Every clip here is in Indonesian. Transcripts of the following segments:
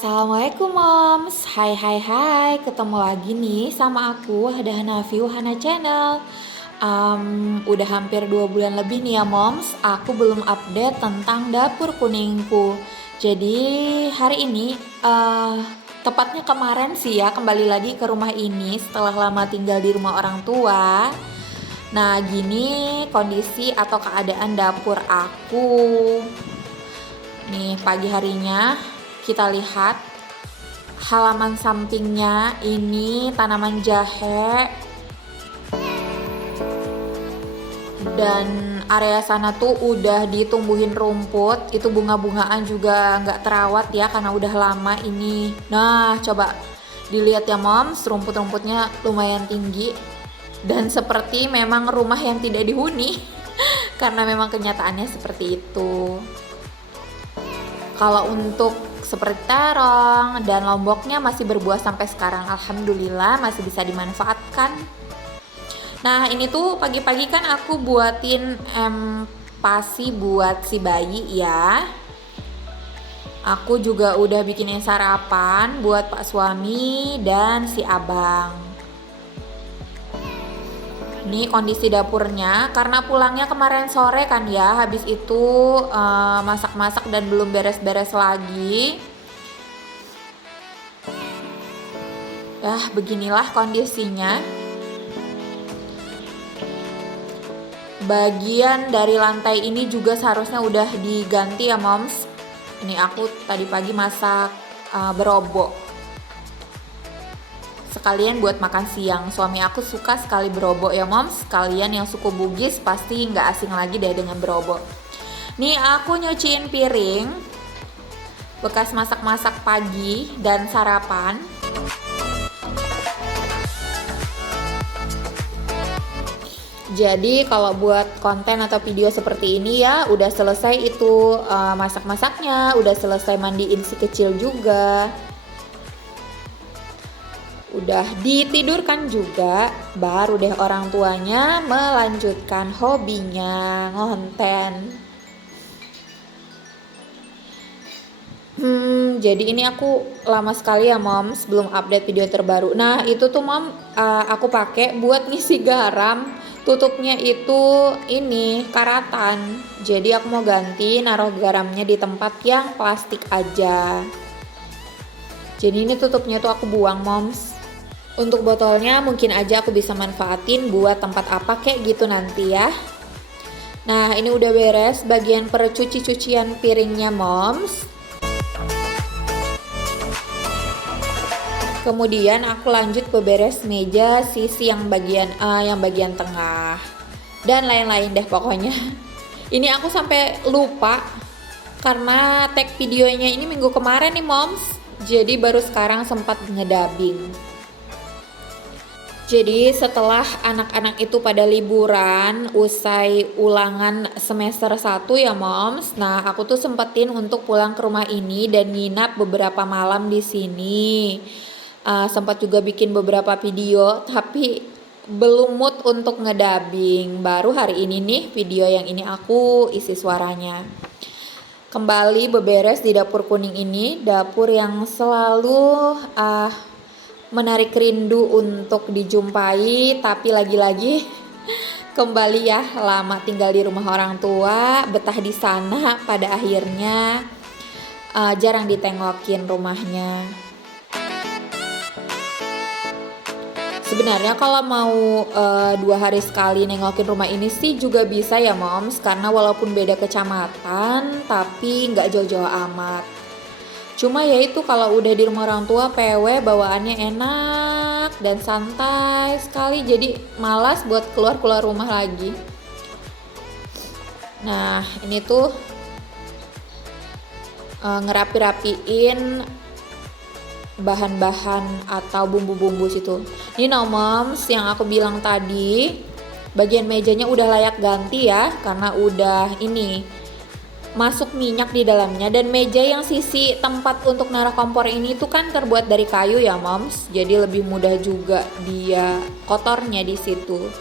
Assalamualaikum moms. Hai hai hai, ketemu lagi nih sama aku Wahdah Hanafi Wahana Channel. Udah hampir 2 bulan lebih nih ya moms, aku belum update tentang dapur kuningku. Jadi hari ini tepatnya kemarin sih ya, kembali lagi ke rumah ini setelah lama tinggal di rumah orang tua. Nah gini kondisi atau keadaan dapur aku. Nih pagi harinya kita lihat halaman sampingnya ini tanaman jahe, dan area sana tuh udah ditumbuhin rumput. Itu bunga-bungaan juga nggak terawat ya karena udah lama ini. Nah coba dilihat ya moms, rumput-rumputnya lumayan tinggi dan seperti memang rumah yang tidak dihuni karena memang kenyataannya seperti itu. Kalau untuk seperti terong dan lomboknya masih berbuah sampai sekarang, alhamdulillah masih bisa dimanfaatkan. Nah ini tuh pagi-pagi kan aku buatin pasi buat si bayi ya. Aku juga udah bikinin sarapan buat pak suami dan si abang. Ini kondisi dapurnya karena pulangnya kemarin sore kan ya, habis itu masak-masak dan belum beres-beres lagi. Beginilah kondisinya. Bagian dari lantai ini juga seharusnya udah diganti ya moms. Ini aku tadi pagi masak berobok sekalian buat makan siang. Suami aku suka sekali berobok ya moms. Kalian yang suku Bugis pasti nggak asing lagi deh dengan berobok. Nih aku nyuciin piring bekas masak-masak pagi dan sarapan. Jadi kalau buat konten atau video seperti ini ya udah selesai itu masak-masaknya, udah selesai mandiin si kecil juga, udah ditidurkan juga, baru deh orang tuanya melanjutkan hobinya ngonten. Jadi ini aku lama sekali ya moms belum update video terbaru. Nah itu tuh mom aku pakai buat ngisi garam. Tutupnya itu ini karatan. Jadi aku mau ganti naruh garamnya di tempat yang plastik aja. Jadi ini tutupnya tuh aku buang moms. Untuk botolnya mungkin aja aku bisa manfaatin buat tempat apa kayak gitu nanti ya. Nah ini udah beres bagian percuci-cucian piringnya moms. Kemudian aku lanjut beberes meja sisi yang bagian tengah dan lain-lain deh pokoknya. Ini aku sampai lupa karena tag videonya ini minggu kemarin nih moms. Jadi baru sekarang sempat ngedubbing. Jadi setelah anak-anak itu pada liburan usai ulangan semester 1 ya moms. Nah, aku tuh sempetin untuk pulang ke rumah ini dan nginap beberapa malam di sini. Sempat juga bikin beberapa video tapi belum mood untuk ngedubbing. Baru hari ini nih video yang ini aku isi suaranya. Kembali beberes di dapur kuning ini, dapur yang selalu menarik rindu untuk dijumpai, tapi lagi-lagi kembali ya lama tinggal di rumah orang tua, betah di sana, pada akhirnya jarang ditengokin rumahnya. Sebenarnya kalau mau 2 hari sekali nengokin rumah ini sih juga bisa ya moms, karena walaupun beda kecamatan tapi nggak jauh-jauh amat. Cuma ya itu kalau udah di rumah orang tua PW bawaannya enak dan santai sekali, jadi malas buat keluar rumah lagi. Nah ini tuh ngerapi-rapiin bahan-bahan atau bumbu-bumbu situ. Ini no moms yang aku bilang tadi, bagian mejanya udah layak ganti ya karena udah ini masuk minyak di dalamnya, dan meja yang sisi tempat untuk naruh kompor ini tuh kan terbuat dari kayu ya moms. Jadi lebih mudah juga dia kotornya di situ.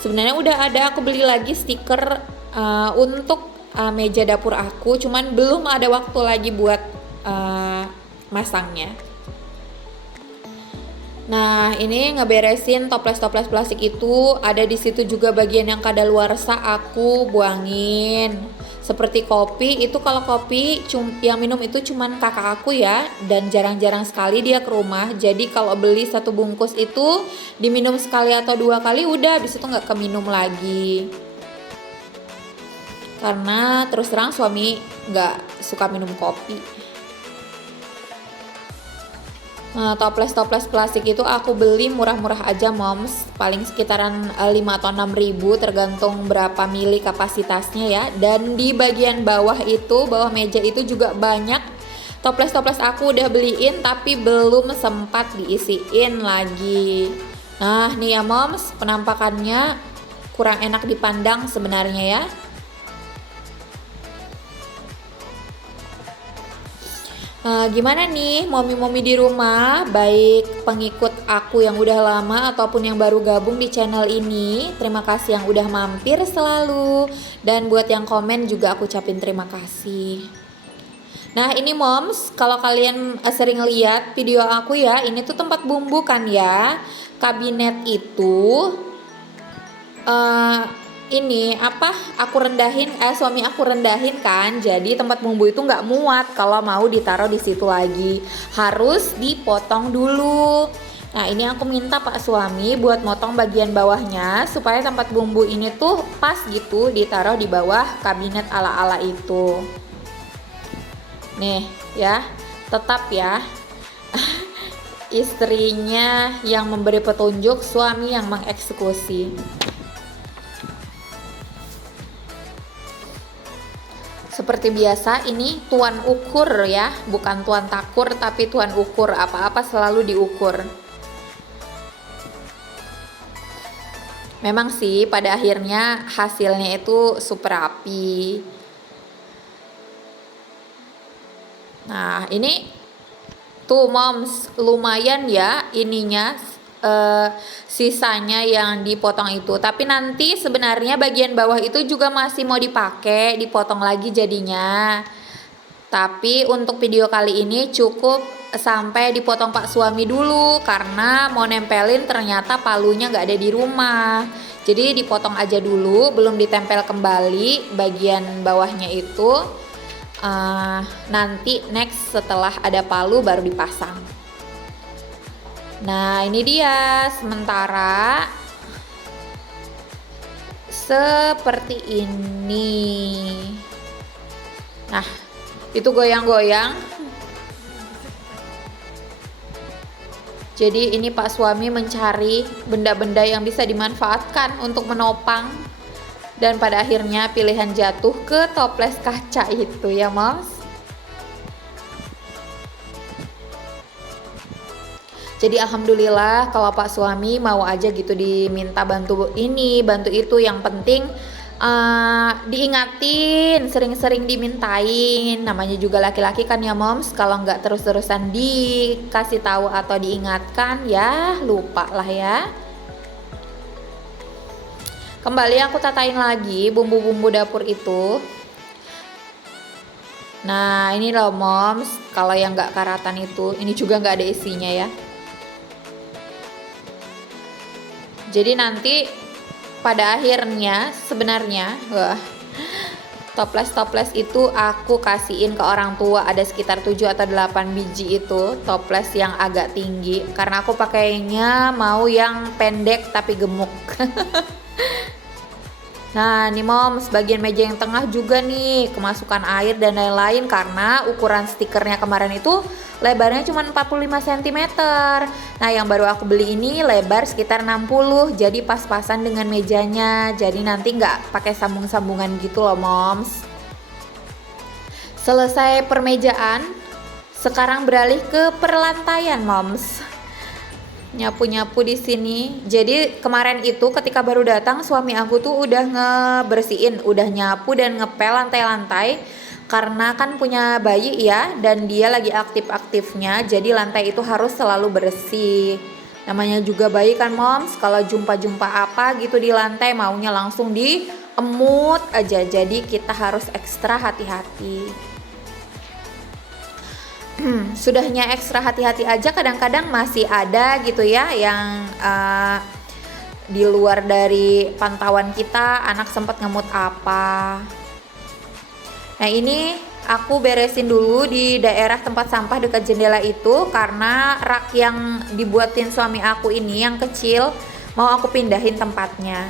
Sebenarnya udah ada aku beli lagi stiker untuk meja dapur aku, cuman belum ada waktu lagi buat masangnya. Nah, ini ngeberesin toples-toples plastik itu, ada di situ juga bagian yang kadaluarsa aku buangin. Seperti kopi, itu kalau kopi yang minum itu cuman kakak aku ya, dan jarang-jarang sekali dia ke rumah. Jadi kalau beli satu bungkus itu diminum sekali atau 2 kali udah, habis itu nggak keminum lagi. Karena terus terang suami nggak suka minum kopi. Nah, toples-toples plastik itu aku beli murah-murah aja moms, paling sekitaran 5 atau 6 ribu tergantung berapa mili kapasitasnya ya. Dan di bagian bawah itu, bawah meja itu juga banyak toples-toples aku udah beliin tapi belum sempat diisiin lagi. Nah nih ya moms, penampakannya kurang enak dipandang sebenarnya ya. Gimana nih momi-momi di rumah, baik pengikut aku yang udah lama ataupun yang baru gabung di channel ini. Terima kasih yang udah mampir selalu, dan buat yang komen juga aku ucapin terima kasih. Nah ini moms, kalau kalian sering lihat video aku ya, ini tuh tempat bumbu kan ya. Kabinet itu ini apa, aku rendahin, suami aku rendahin kan, jadi tempat bumbu itu nggak muat kalau mau ditaruh di situ lagi, harus dipotong dulu. Nah ini aku minta pak suami buat motong bagian bawahnya supaya tempat bumbu ini tuh pas gitu ditaruh di bawah kabinet ala-ala itu. Nih ya, tetap ya istrinya yang memberi petunjuk, suami yang mengeksekusi. Seperti biasa ini tuan ukur ya, bukan tuan takur tapi tuan ukur, apa-apa selalu diukur. Memang sih pada akhirnya hasilnya itu super rapi. Nah ini tuh moms, lumayan ya ininya, sisanya yang dipotong itu. Tapi nanti sebenarnya bagian bawah itu juga masih mau dipakai, dipotong lagi jadinya. Tapi untuk video kali ini cukup sampai dipotong pak suami dulu, karena mau nempelin ternyata palunya nggak ada di rumah. Jadi dipotong aja dulu, belum ditempel kembali bagian bawahnya itu. Nanti next setelah ada palu baru dipasang. Nah ini dia, sementara seperti ini. Nah itu goyang-goyang. Jadi ini pak suami mencari benda-benda yang bisa dimanfaatkan untuk menopang, dan pada akhirnya pilihan jatuh ke toples kaca itu ya moms. Jadi alhamdulillah kalau pak suami mau aja gitu diminta bantu ini, bantu itu, yang penting diingatin, sering-sering dimintain. Namanya juga laki-laki kan ya moms, kalau nggak terus-terusan dikasih tahu atau diingatkan ya lupa lah ya. Kembali aku tatain lagi bumbu-bumbu dapur itu. Nah ini loh moms, kalau yang nggak karatan itu, ini juga nggak ada isinya ya. Jadi nanti pada akhirnya sebenarnya toples-toples itu aku kasihin ke orang tua, ada sekitar 7 atau 8 biji itu toples yang agak tinggi, karena aku pakainya mau yang pendek tapi gemuk. Nah nih moms, bagian meja yang tengah juga nih kemasukan air dan lain-lain, karena ukuran stikernya kemarin itu lebarnya cuma 45 cm. Nah yang baru aku beli ini lebar sekitar 60, jadi pas-pasan dengan mejanya, jadi nanti nggak pakai sambung-sambungan gitu loh moms. Selesai permejaan, sekarang beralih ke perlantaian moms. Nyapu-nyapu di sini. Jadi kemarin itu ketika baru datang suami aku tuh udah ngebersihin, udah nyapu dan ngepel lantai-lantai, karena kan punya bayi ya, dan dia lagi aktif-aktifnya, jadi lantai itu harus selalu bersih. Namanya juga bayi kan moms, kalau jumpa-jumpa apa gitu di lantai maunya langsung diemut aja, jadi kita harus ekstra hati-hati. sudahnya ekstra hati-hati aja kadang-kadang masih ada gitu ya yang di luar dari pantauan kita, anak sempat ngemut apa. Nah ini aku beresin dulu di daerah tempat sampah dekat jendela itu karena rak yang dibuatin suami aku ini yang kecil mau aku pindahin tempatnya.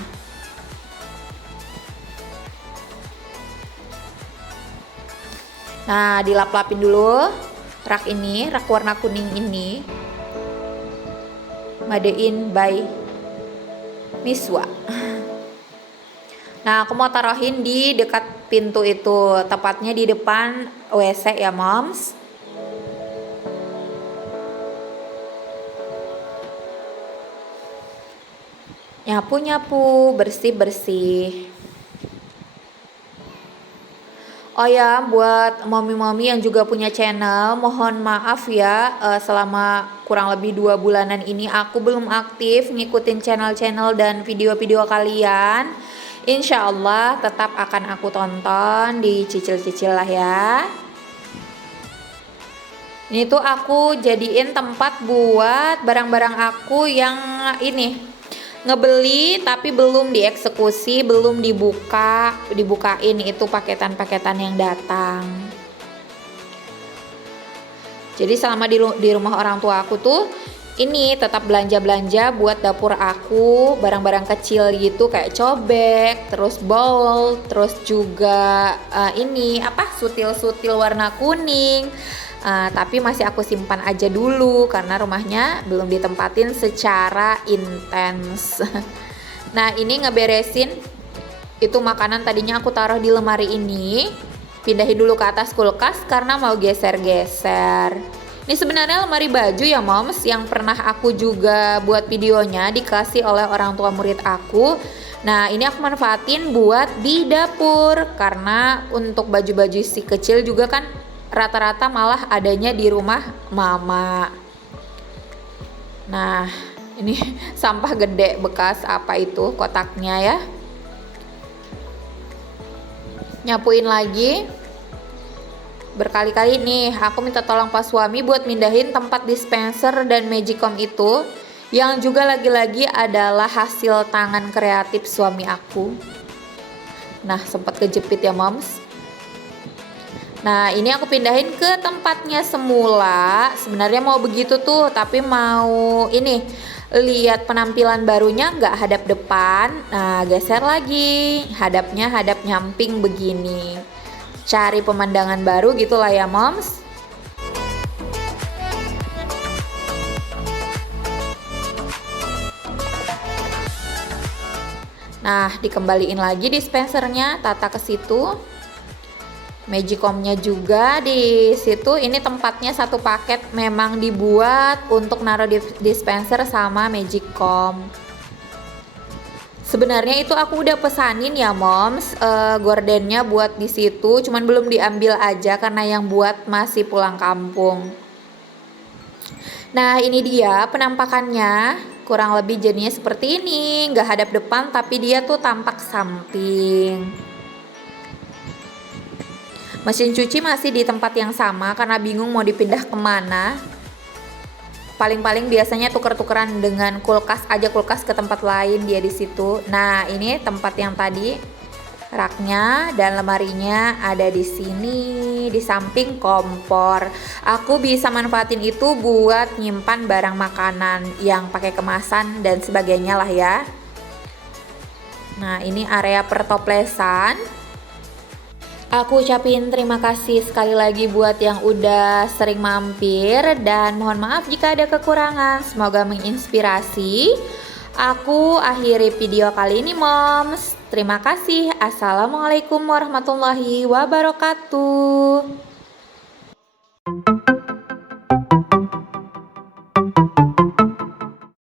Nah dilap-lapin dulu rak ini, rak warna kuning ini, Made in by Miswa. Nah aku mau taruhin di dekat pintu itu, tepatnya di depan WC ya moms. Nyapu-nyapu, bersih-bersih. Oh ya, buat mami-mami yang juga punya channel, mohon maaf ya, selama kurang lebih 2 bulanan ini aku belum aktif ngikutin channel-channel dan video-video kalian. Insya Allah tetap akan aku tonton, dicicil-cicil lah ya. Ini tuh aku jadiin tempat buat barang-barang aku yang ini ngebeli tapi belum dieksekusi, belum dibukain itu paketan-paketan yang datang. Jadi selama di rumah orang tua aku tuh ini tetap belanja-belanja buat dapur aku, barang-barang kecil gitu kayak cobek, terus bowl, terus juga ini apa sutil-sutil warna kuning. Tapi masih aku simpan aja dulu karena rumahnya belum ditempatin secara intens. Nah ini ngeberesin itu makanan tadinya aku taruh di lemari ini, pindahin dulu ke atas kulkas karena mau geser-geser. Ini sebenarnya lemari baju ya moms, yang pernah aku juga buat videonya dikasih oleh orang tua murid aku. Nah ini aku manfaatin buat di dapur karena untuk baju-baju si kecil juga kan rata-rata malah adanya di rumah mama. Nah ini sampah gede bekas apa itu kotaknya ya. Nyapuin lagi. Berkali-kali nih aku minta tolong pas suami buat mindahin tempat dispenser dan magicom itu, yang juga lagi-lagi adalah hasil tangan kreatif suami aku. Nah sempat kejepit ya moms. Nah ini aku pindahin ke tempatnya semula. Sebenarnya mau begitu tuh, tapi mau ini lihat penampilan barunya nggak hadap depan. Nah geser lagi, hadapnya hadap nyamping begini. Cari pemandangan baru gitulah ya moms. Nah dikembaliin lagi dispensernya, tata ke situ. Magicomnya juga di situ. Ini tempatnya satu paket memang dibuat untuk naruh di dispenser sama magicom. Sebenarnya itu aku udah pesanin ya moms, gordennya buat di situ, cuman belum diambil aja karena yang buat masih pulang kampung. Nah ini dia penampakannya, kurang lebih jadinya seperti ini, nggak hadap depan tapi dia tuh tampak samping. Mesin cuci masih di tempat yang sama karena bingung mau dipindah kemana. Paling-paling biasanya tuker-tukeran dengan kulkas aja, kulkas ke tempat lain dia di situ. Nah ini tempat yang tadi raknya dan lemarinya ada di sini di samping kompor. Aku bisa manfaatin itu buat nyimpan barang makanan yang pakai kemasan dan sebagainya lah ya. Nah ini area pertoplesan. Aku ucapin terima kasih sekali lagi buat yang udah sering mampir dan mohon maaf jika ada kekurangan. Semoga menginspirasi. Aku akhiri video kali ini moms. Terima kasih. Assalamualaikum warahmatullahi wabarakatuh.